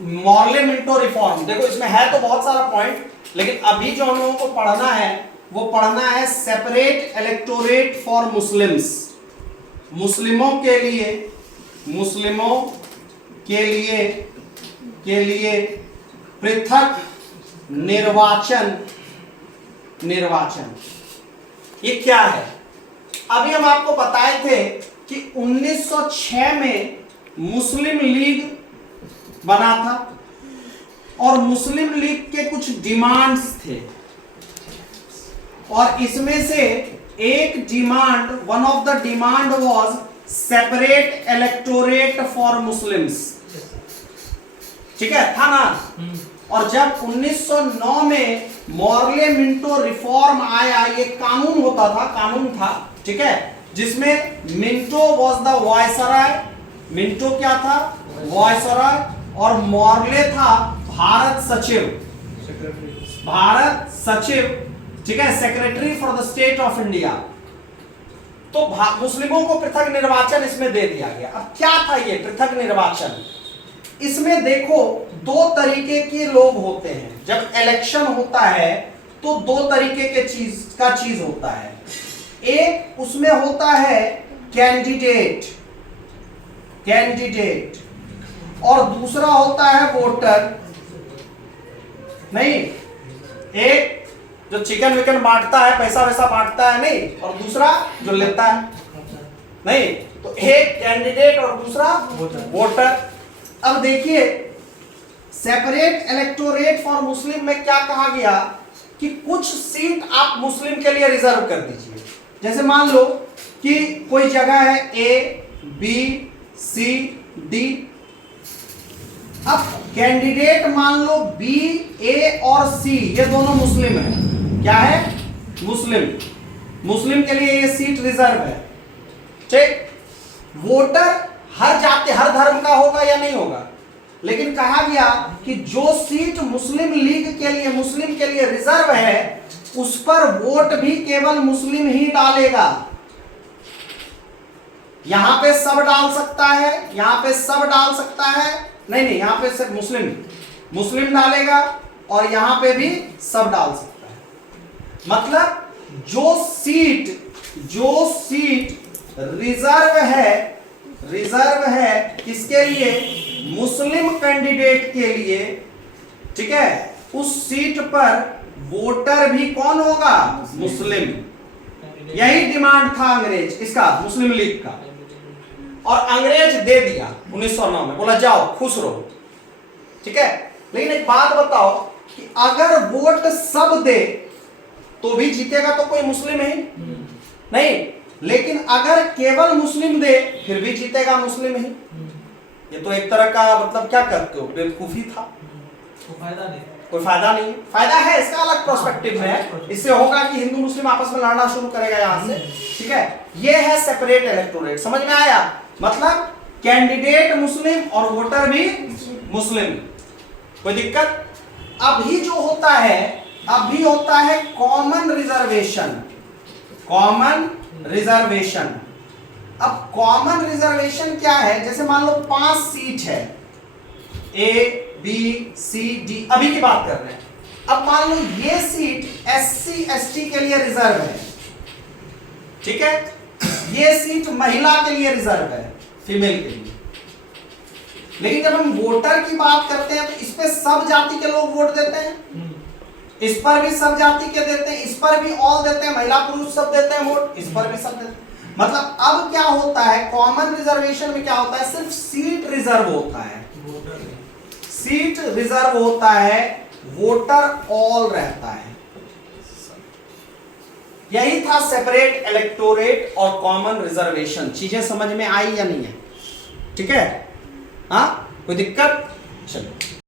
Morley Minto reform, देखो इसमें है तो बहुत सारा पॉइंट, लेकिन अभी जो हम लोगों को पढ़ना है वो पढ़ना है सेपरेट इलेक्टोरेट फॉर मुस्लिम्स, मुस्लिमों के लिए पृथक निर्वाचन। ये क्या है? अभी हम आपको बताए थे कि 1906 में मुस्लिम लीग बना था और मुस्लिम लीग के कुछ डिमांड्स थे, और इसमें से एक demand, one of the demand was separate electorate for Muslims. ठीक है, था ना? और जब 1909 में मॉर्ले मिंटो रिफॉर्म आया, ये कानून होता था, कानून था, ठीक है, जिसमें Minto was the viceroy, Minto क्या था? वायसराय, और मॉर्ले था भारत सचिव, ठीक है, secretary for the state of India. तो मुस्लिमों को पृथक निर्वाचन इसमें दे दिया गया। अब क्या था ये पृथक निर्वाचन? इसमें देखो दो तरीके के लोग होते हैं, जब इलेक्शन होता है तो दो तरीके के चीज होता है। एक उसमें होता है कैंडिडेट, और दूसरा होता है वोटर। नहीं, एक जो चिकन विकन बांटता है, पैसा वैसा बांटता है, नहीं, और दूसरा जो लेता है, नहीं। तो एक कैंडिडेट और दूसरा वोटर। अब देखिए सेपरेट इलेक्टोरेट फॉर मुस्लिम में क्या कहा गया कि कुछ सीट आप मुस्लिम के लिए रिजर्व कर दीजिए। जैसे मान लो कि कोई जगह है ए, बी, सी, डी। अब कैंडिडेट मान लो बी, ए और सी, ये दोनों मुस्लिम है। क्या है? मुस्लिम के लिए ये सीट रिजर्व है। ठीक, वोटर हर जाति हर धर्म का होगा या नहीं होगा, लेकिन कहा गया कि जो सीट मुस्लिम के लिए रिजर्व है उस पर वोट भी केवल मुस्लिम ही डालेगा। यहां पे सब डाल सकता है, यहां पे सब डाल सकता है, नहीं, यहां पे सिर्फ मुस्लिम डालेगा, और यहां पे भी सब डाल सकता है। मतलब जो सीट रिजर्व है किसके लिए? मुस्लिम कैंडिडेट के लिए, ठीक है, उस सीट पर वोटर भी कौन होगा? मुस्लिम। यही डिमांड था इसका मुस्लिम लीग का, और अंग्रेज दे दिया 1909 में, बोला जाओ खुश रहो। ठीक है, लेकिन एक बात बताओ कि अगर वोट सब दे तो भी जीतेगा तो कोई मुस्लिम है नहीं, लेकिन अगर केवल मुस्लिम दे फिर भी जीतेगा मुस्लिम ही। ये तो एक तरह का मतलब क्या करते हो, बेवकूफी था, कोई फायदा नहीं। फायदा है इसका अलग प्रोस्पेक्टिव है, इससे होगा कि हिंदू मुस्लिम आपस में लड़ना शुरू करेगा यहां से। ठीक है, ये है सेपरेट इलेक्टोरेट। समझ में आया? मतलब कैंडिडेट मुस्लिम और वोटर भी मुस्लिम, कोई दिक्कत? अभी जो होता है कॉमन रिजर्वेशन। अब कॉमन रिजर्वेशन क्या है? जैसे मान लो 5 सीट है, ए, बी, सी, डी, अभी की बात कर रहे हैं। अब मान लो ये सीट एससी एसटी के लिए रिजर्व है, ठीक है, ये सीट महिला के लिए रिजर्व है, फीमेल के लिए। लेकिन जब हम वोटर की बात करते हैं तो इस पे सब जाति के लोग वोट देते हैं, इस पर भी सब जाति के देते हैं, इस पर भी ऑल देते हैं, महिला पुरुष सब देते हैं वोट, इस पर भी सब देते हैं। मतलब अब क्या होता है, कॉमन रिजर्वेशन में क्या होता है? सिर्फ सीट रिजर्व होता है, सीट रिजर्व होता है, वोटर ऑल रहता है। यही था सेपरेट इलेक्टोरेट और कॉमन रिजर्वेशन। चीजें समझ में आई या नहीं है? ठीक है, हाँ, कोई दिक्कत? चलो।